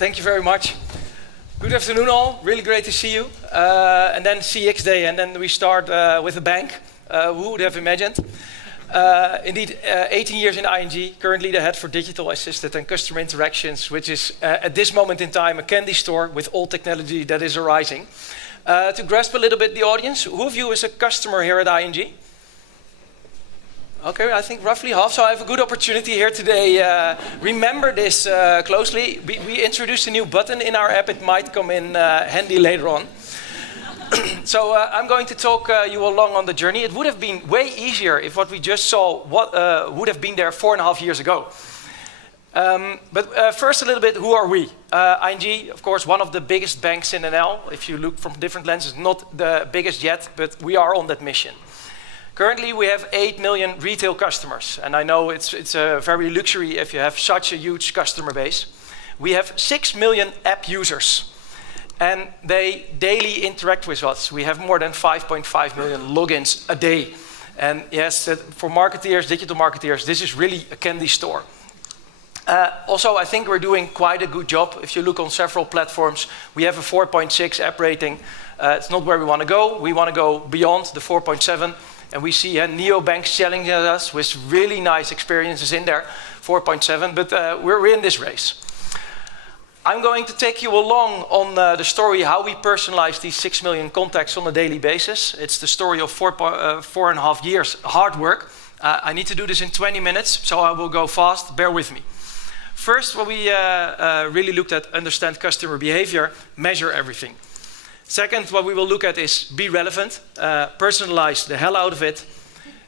Thank you very much. Good afternoon all, really great to see you. And then CX Day, and then we start with a bang. Who would have imagined? Indeed, 18 years in ING, currently the head for digital assisted and customer interactions, which is at this moment in time a candy store with all technology that is arising. To grasp a little bit the audience, who of you is a customer here at ING? Okay, I think roughly half, so I have a good opportunity here today. Remember this closely. We introduced a new button in our app. It might come in handy later on. So I'm going to talk you along on the journey. It would have been way easier if what we just saw would have been there 4.5 years ago. But first a little bit, who are we? ING, of course, one of the biggest banks in NL. If you look from different lenses, not the biggest yet, but we are on that mission. Currently, we have 8 million retail customers, and I know it's a very luxury if you have such a huge customer base. We have 6 million app users, and they daily interact with us. We have more than 5.5 million logins a day. And yes, for marketeers, digital marketeers, this is really a candy store. Also, I think we're doing quite a good job. If you look on several platforms, we have a 4.6 app rating. It's not where we want to go. We want to go beyond the 4.7. And we see neobanks challenging us with really nice experiences in there, 4.7, but we're in this race. I'm going to take you along on the story how we personalize these 6 million contacts on a daily basis. It's the story of 4.5 years hard work. I need to do this in 20 minutes, so I will go fast, bear with me. First, what we really looked at, understand customer behavior, measure everything. Second, what we will look at is be relevant, personalize the hell out of it.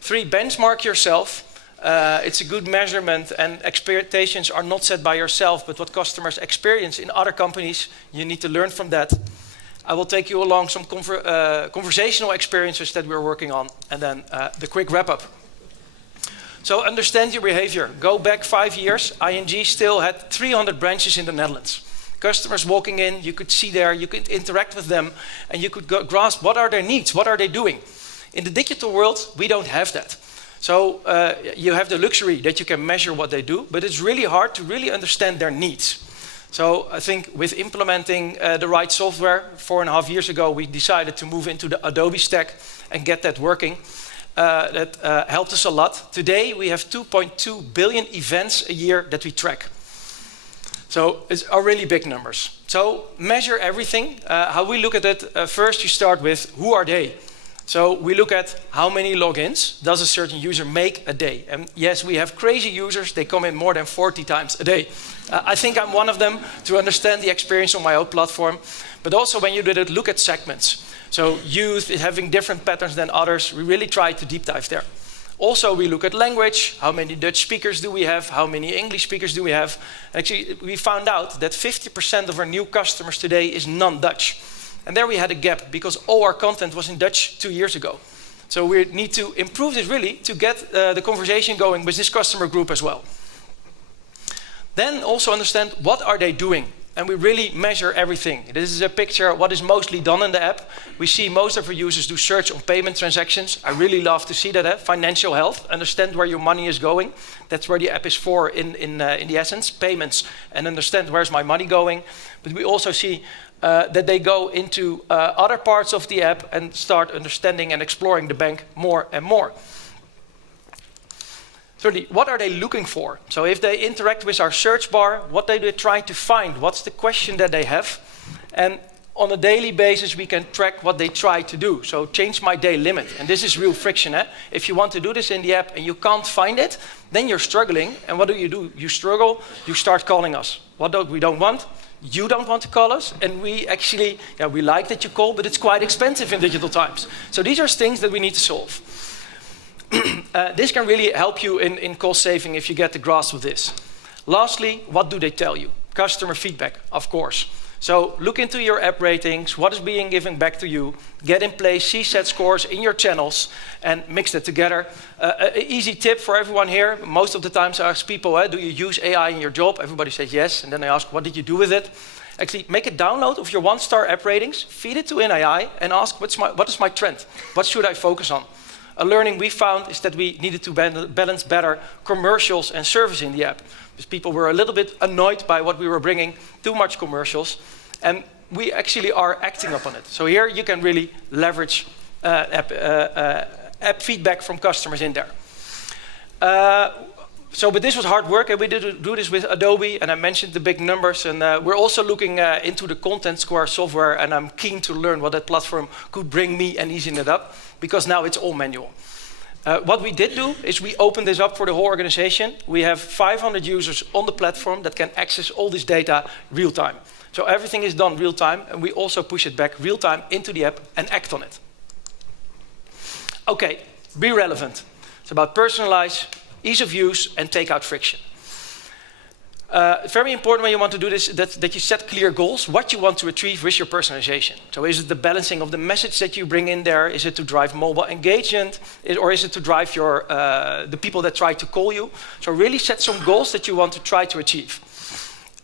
3, benchmark yourself. It's a good measurement, and expectations are not set by yourself, but what customers experience in other companies. You need to learn from that. I will take you along some conversational experiences that we're working on, and then the quick wrap-up. So understand your behavior. Go back 5 years, ING still had 300 branches in the Netherlands. Customers walking in, you could see there, you could interact with them, and you could grasp what are their needs, what are they doing. In the digital world, we don't have that. So you have the luxury that you can measure what they do, but it's really hard to really understand their needs. So I think with implementing the right software, 4.5 years ago, we decided to move into the Adobe stack and get that working. That helped us a lot. Today, we have 2.2 billion events a year that we track. So it's are really big numbers. So measure everything. How we look at it, first you start with who are they? So we look at how many logins does a certain user make a day? And yes, we have crazy users. They come in more than 40 times a day. I think I'm one of them to understand the experience on my own platform. But also when you did it, look at segments. So youth is having different patterns than others. We really try to deep dive there. Also, we look at language. How many Dutch speakers do we have? How many English speakers do we have? Actually, we found out that 50% of our new customers today is non-Dutch. And there we had a gap because all our content was in Dutch 2 years ago. So we need to improve this really to get the conversation going with this customer group as well. Then also understand what are they doing. And we really measure everything. This is a picture of what is mostly done in the app. We see most of our users do search on payment transactions. I really love to see that. Financial health, understand where your money is going. That's where the app is for in the essence, payments, and understand where's my money going. But we also see that they go into other parts of the app and start understanding and exploring the bank more and more. Thirdly, what are they looking for? So if they interact with our search bar, what do they try to find? What's the question that they have? And on a daily basis, we can track what they try to do. So change my day limit. And this is real friction. If you want to do this in the app and you can't find it, then you're struggling. And what do? You struggle, you start calling us. What we don't want? You don't want to call us. And we actually, we like that you call, but it's quite expensive in digital times. So these are things that we need to solve. This can really help you in cost saving if you get the grasp of this. Lastly, what do they tell you? Customer feedback, of course. So look into your app ratings, what is being given back to you, get in place CSAT scores in your channels, and mix that together. An easy tip for everyone here, most of the times I ask people, do you use AI in your job? Everybody says yes, and then I ask, what did you do with it? Actually, make a download of your 1-star app ratings, feed it to an AI, and ask, what is my trend? What should I focus on? A learning we found is that we needed to balance better commercials and service in the app. because people were a little bit annoyed by what we were bringing, too much commercials, and we actually are acting upon it. So here you can really leverage app feedback from customers in there. But this was hard work, and we did do this with Adobe, and I mentioned the big numbers, and we're also looking into the Content Square software, and I'm keen to learn what that platform could bring me and easing it up, because now it's all manual. What we did do is we opened this up for the whole organization. We have 500 users on the platform that can access all this data real time. So everything is done real time, and we also push it back real time into the app and act on it. Okay, be relevant. It's about personalize, ease of use, and take out friction. Very important when you want to do this, that you set clear goals, what you want to achieve with your personalization. So is it the balancing of the message that you bring in there? Is it to drive mobile engagement? Or is it to drive your, the people that try to call you? So really set some goals that you want to try to achieve.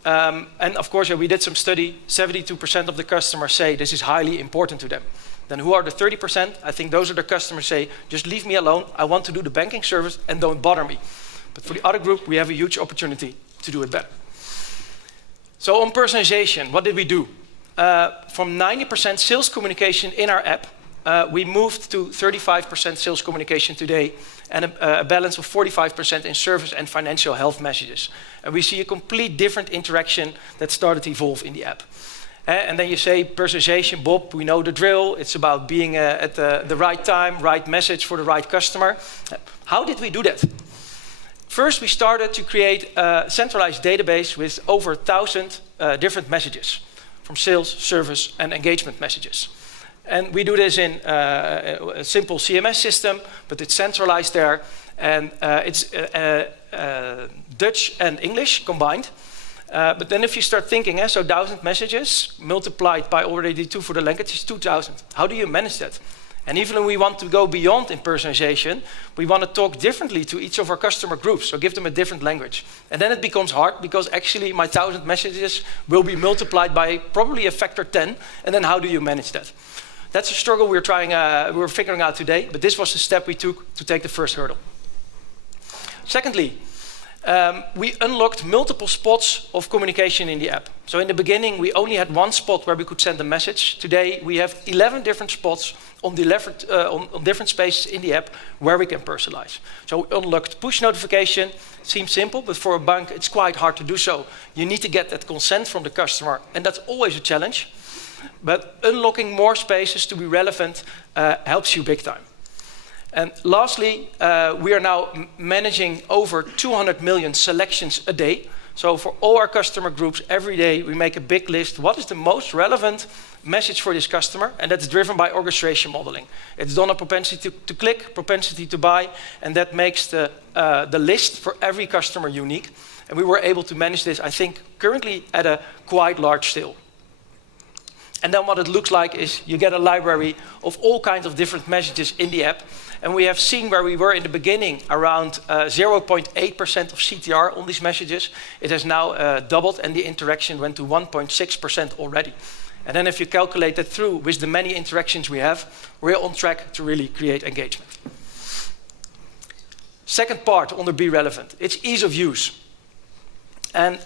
And of course, we did some study, 72% of the customers say this is highly important to them. Then who are the 30%? I think those are the customers say, just leave me alone, I want to do the banking service and don't bother me. But for the other group, we have a huge opportunity to do it better. So on personalization, what did we do? From 90% sales communication in our app, we moved to 35% sales communication today, and a balance of 45% in service and financial health messages. And we see a complete different interaction that started to evolve in the app. And then you say, personalization, Bob, we know the drill. It's about being at the right time, right message for the right customer. How did we do that? First, we started to create a centralized database with over 1,000 different messages, from sales, service, and engagement messages. And we do this in a simple CMS system, but it's centralized there, and it's Dutch and English combined. But then if you start thinking, so 1,000 messages multiplied by already 2 for the language is 2,000. How do you manage that? And even when we want to go beyond in personalization, we want to talk differently to each of our customer groups, so give them a different language. And then it becomes hard, because actually my 1,000 messages will be multiplied by probably a factor 10, and then how do you manage that? That's a struggle we're figuring out today, but this was the step we took to take the first hurdle. Secondly, we unlocked multiple spots of communication in the app. So in the beginning, we only had one spot where we could send a message. Today, we have 11 different spots on different spaces in the app where we can personalize. So we unlocked push notification. Seems simple, but for a bank, it's quite hard to do so. You need to get that consent from the customer, and that's always a challenge. But unlocking more spaces to be relevant helps you big time. And lastly, we are now managing over 200 million selections a day. So for all our customer groups, every day we make a big list. What is the most relevant message for this customer? And that's driven by orchestration modeling. It's done on propensity to click, propensity to buy, and that makes the list for every customer unique. And we were able to manage this, I think, currently at a quite large scale. And then what it looks like is you get a library of all kinds of different messages in the app. And we have seen where we were in the beginning, around 0.8% of CTR on these messages. It has now doubled, and the interaction went to 1.6% already. And then if you calculate that through with the many interactions we have, we're on track to really create engagement. Second part on the Be Relevant, it's ease of use. And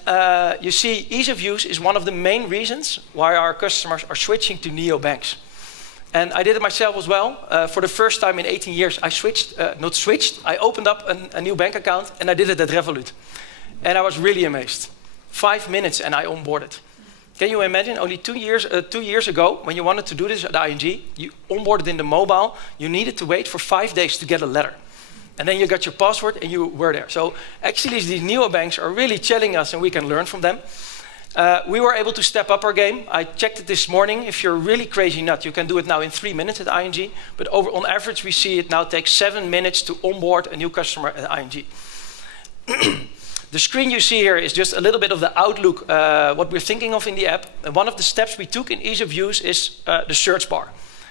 you see, ease of use is one of the main reasons why our customers are switching to neobanks. And I did it myself as well. For the first time in 18 years, I I opened up a new bank account, and I did it at Revolut. And I was really amazed. 5 minutes and I onboarded. Can you imagine, only 2 years ago, when you wanted to do this at ING, you onboarded in the mobile, you needed to wait for 5 days to get a letter. And then you got your password and you were there. So actually these neobanks are really challenging us, and we can learn from them. We were able to step up our game. I checked it this morning. If you're really crazy nut, you can do it now in 3 minutes at ING. But on average, we see it now takes 7 minutes to onboard a new customer at ING. The screen you see here is just a little bit of the outlook, what we're thinking of in the app. And one of the steps we took in ease of use is the search bar.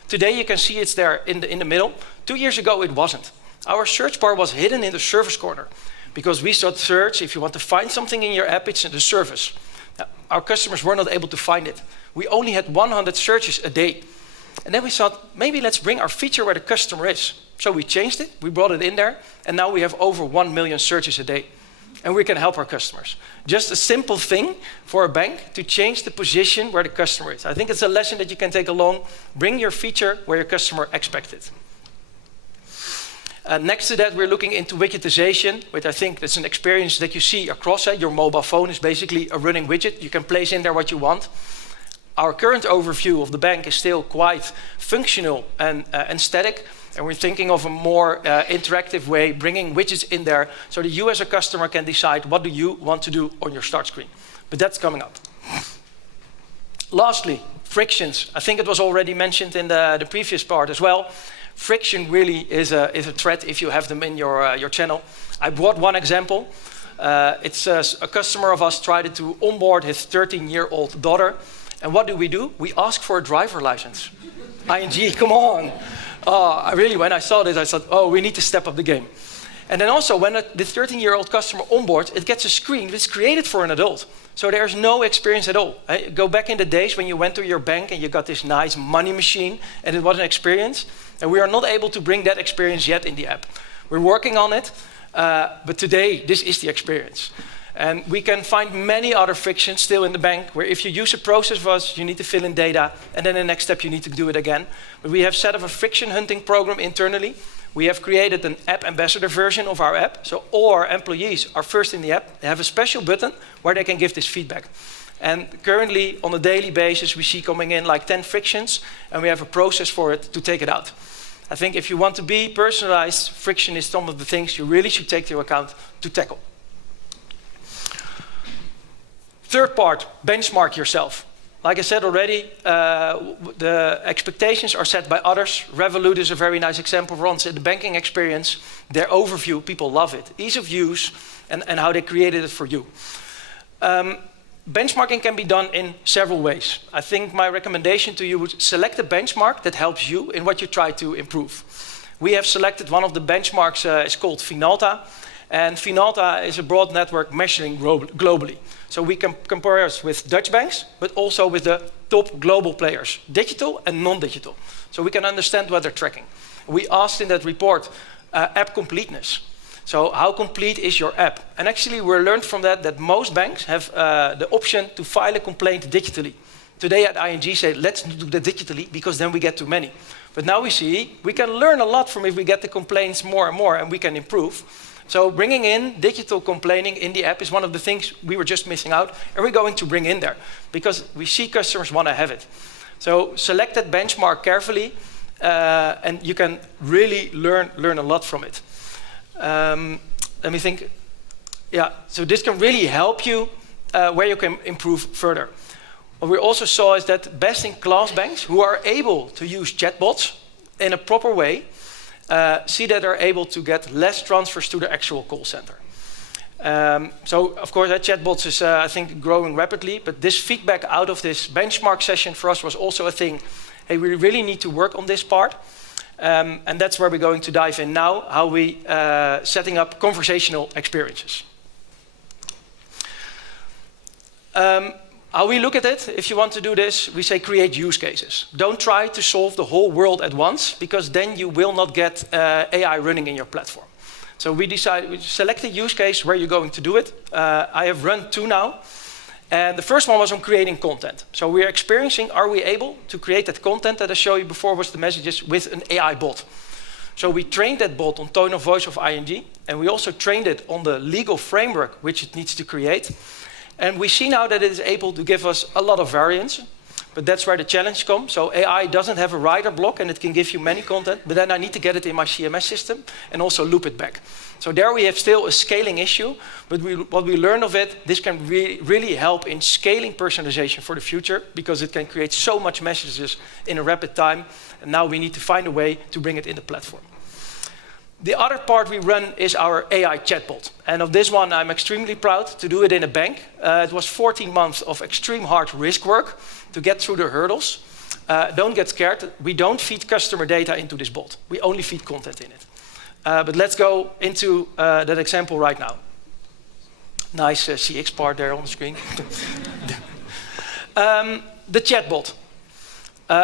Today you can see it's there in the middle. 2 years ago it wasn't. Our search bar was hidden in the service corner, because we thought search, if you want to find something in your app, it's in the service. Our customers were not able to find it. We only had 100 searches a day. And then we thought, maybe let's bring our feature where the customer is. So we changed it, we brought it in there, and now we have over 1 million searches a day. and we can help our customers. Just a simple thing for a bank to change the position where the customer is. I think it's a lesson that you can take along. Bring your feature where your customer expects it. Next to that, we're looking into widgetization, which I think that's an experience that you see across. Your mobile phone is basically a running widget. You can place in there what you want. Our current overview of the bank is still quite functional and static, and we're thinking of a more interactive way, bringing widgets in there so that you as a customer can decide what do you want to do on your start screen. But that's coming up. Lastly, frictions. I think it was already mentioned in the previous part as well. Friction really is a threat if you have them in your channel. I brought one example. It's a customer of us tried to onboard his 13-year-old daughter. And what do? We ask for a driver license. ING, come on. When I saw this, I thought, oh, we need to step up the game. And then also, when the 13-year-old customer onboards, it gets a screen that's created for an adult. So there's no experience at all. Go back in the days when you went to your bank and you got this nice money machine, and it was an experience. And we are not able to bring that experience yet in the app. We're working on it, but today, this is the experience. And we can find many other frictions still in the bank, where if you use a process of us, you need to fill in data, and then the next step, you need to do it again. But we have set up a friction hunting program internally. We have created an app ambassador version of our app. So all our employees are first in the app. They have a special button where they can give this feedback. And currently, on a daily basis, we see coming in like 10 frictions, and we have a process for it to take it out. I think if you want to be personalized, friction is some of the things you really should take into account to tackle. Third part, benchmark yourself. Like I said already, the expectations are set by others. Revolut is a very nice example for us in the banking experience. Their overview, people love it. Ease of use and how they created it for you. Benchmarking can be done in several ways. I think my recommendation to you would select a benchmark that helps you in what you try to improve. We have selected one of the benchmarks, it's called Finalta. And Finalta is a broad network measuring globally. So we can compare us with Dutch banks, but also with the top global players, digital and non-digital. So we can understand what they're tracking. We asked in that report app completeness. So how complete is your app? And actually we learned from that most banks have the option to file a complaint digitally. Today at ING say, let's do that digitally because then we get too many. But now we see we can learn a lot from if we get the complaints more and more and we can improve. So bringing in digital complaining in the app is one of the things we were just missing out, and we're going to bring in there because we see customers want to have it. So select that benchmark carefully, and you can really learn a lot from it. Let me think. Yeah, so this can really help you where you can improve further. What we also saw is that best-in-class banks who are able to use chatbots in a proper way see that they're able to get less transfers to the actual call center. So, of course, that chatbots is, I think, growing rapidly, but this feedback out of this benchmark session for us was also a thing. Hey, we really need to work on this part, and that's where we're going to dive in now, how we setting up conversational experiences. How we look at it, if you want to do this, we say create use cases. Don't try to solve the whole world at once, because then you will not get AI running in your platform. So we select a use case where you're going to do it. I have run 2 now. And the first one was on creating content. So we are experiencing, are we able to create that content that I showed you before was the messages with an AI bot. So we trained that bot on tone of voice of ING, and we also trained it on the legal framework which it needs to create. And we see now that it is able to give us a lot of variance, but that's where the challenge comes. So AI doesn't have a writer block and it can give you many content, but then I need to get it in my CMS system and also loop it back. So there we have still a scaling issue, but what we learn of it, this can really help in scaling personalization for the future because it can create so much messages in a rapid time. And now we need to find a way to bring it in the platform. The other part we run is our AI chatbot. And of this one, I'm extremely proud to do it in a bank. It was 14 months of extreme hard risk work to get through the hurdles. Don't get scared. We don't feed customer data into this bot. We only feed content in it. But let's go into that example right now. Nice CX part there on the screen. The chatbot.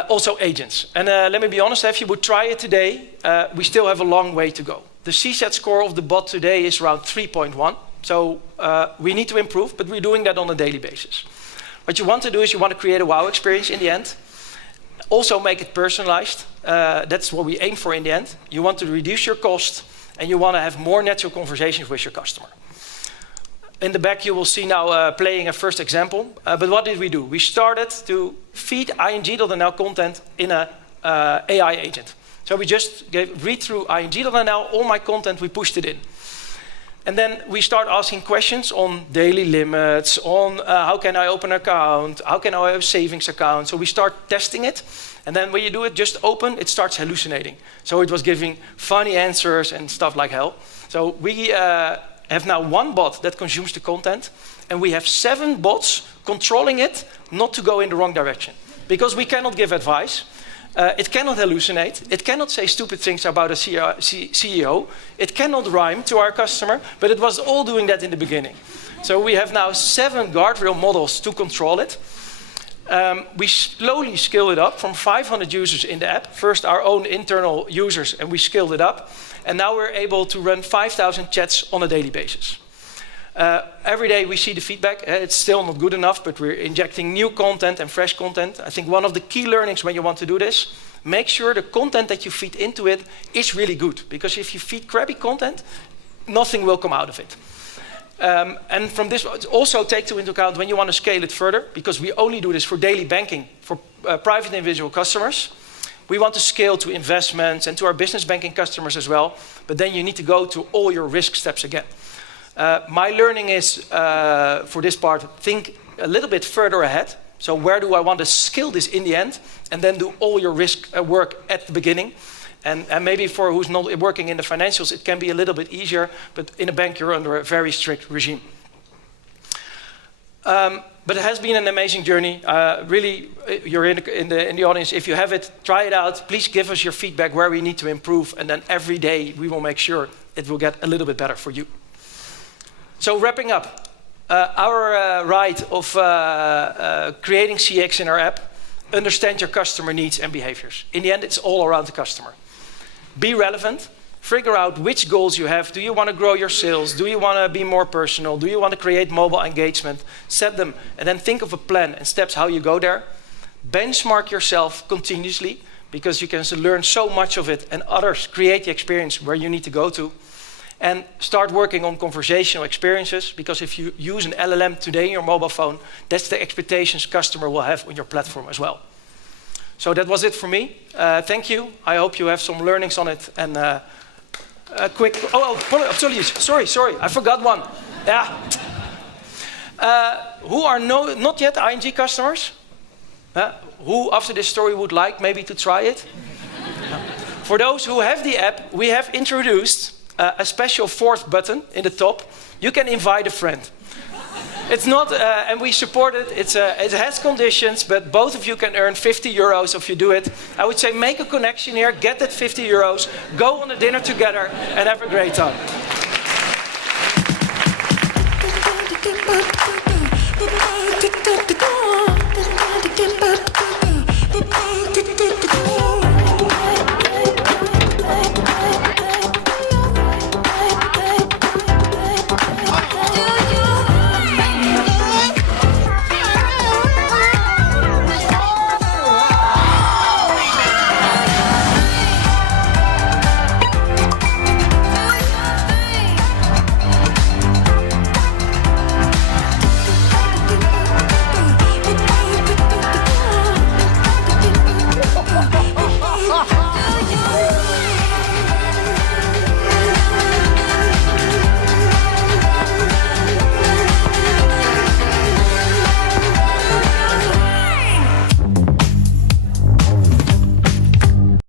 Also agents. And let me be honest, if you would try it today, we still have a long way to go. The CSAT score of the bot today is around 3.1, So we need to improve, but we're doing that on a daily basis. What you want to do is you want to create a wow experience in the end. Also make it personalized. That's what we aim for in the end. You want to reduce your cost, and you want to have more natural conversations with your customer. In the back, you will see now playing a first example. But what did we do? We started to feed ing.nl content in an AI agent. So we just read through ing.nl, all my content, we pushed it in. And then we start asking questions on daily limits, on how can I open an account, how can I have a savings account. So we start testing it. And then when you do it, just open, it starts hallucinating. So it was giving funny answers and stuff like hell. So we have now one bot that consumes the content, and we have 7 bots controlling it not to go in the wrong direction. Because we cannot give advice, it cannot hallucinate, it cannot say stupid things about a CEO, it cannot rhyme to our customer, but it was all doing that in the beginning. So we have now 7 guardrail models to control it. We slowly scale it up from 500 users in the app, first our own internal users, and we scaled it up. And now we're able to run 5,000 chats on a daily basis. Every day we see the feedback. It's still not good enough, but we're injecting new content and fresh content. I think one of the key learnings when you want to do this, make sure the content that you feed into it is really good. Because if you feed crappy content, nothing will come out of it. And from this, also take into account when you want to scale it further, because we only do this for daily banking for private individual customers. We want to scale to investments and to our business banking customers as well, but then you need to go to all your risk steps again. My learning is, for this part, think a little bit further ahead. So where do I want to scale this in the end, and then do all your risk work at the beginning. And maybe for who's not working in the financials, it can be a little bit easier, but in a bank you're under a very strict regime. But it has been an amazing journey. Really, you're in the audience. If you have it, try it out. Please give us your feedback where we need to improve. And then every day we will make sure it will get a little bit better for you. So wrapping up, our ride of creating CX in our app, understand your customer needs and behaviors. In the end, it's all around the customer. Be relevant. Figure out which goals you have. Do you want to grow your sales? Do you want to be more personal? Do you want to create mobile engagement? Set them and then think of a plan and steps how you go there. Benchmark yourself continuously because you can learn so much of it and others create the experience where you need to go to. And start working on conversational experiences because if you use an LLM today in your mobile phone, that's the expectations customer will have on your platform as well. So that was it for me. Thank you. I hope you have some learnings on it and a quick, sorry, I forgot one. Yeah. Who are not yet ING customers? Who after this story would like maybe to try it? For those who have the app, we have introduced a special 4th button in the top. You can invite a friend. It's not, and we support it. It has conditions, but both of you can earn 50 euros if you do it. I would say make a connection here, get that 50 euros, go on a dinner together, and have a great time.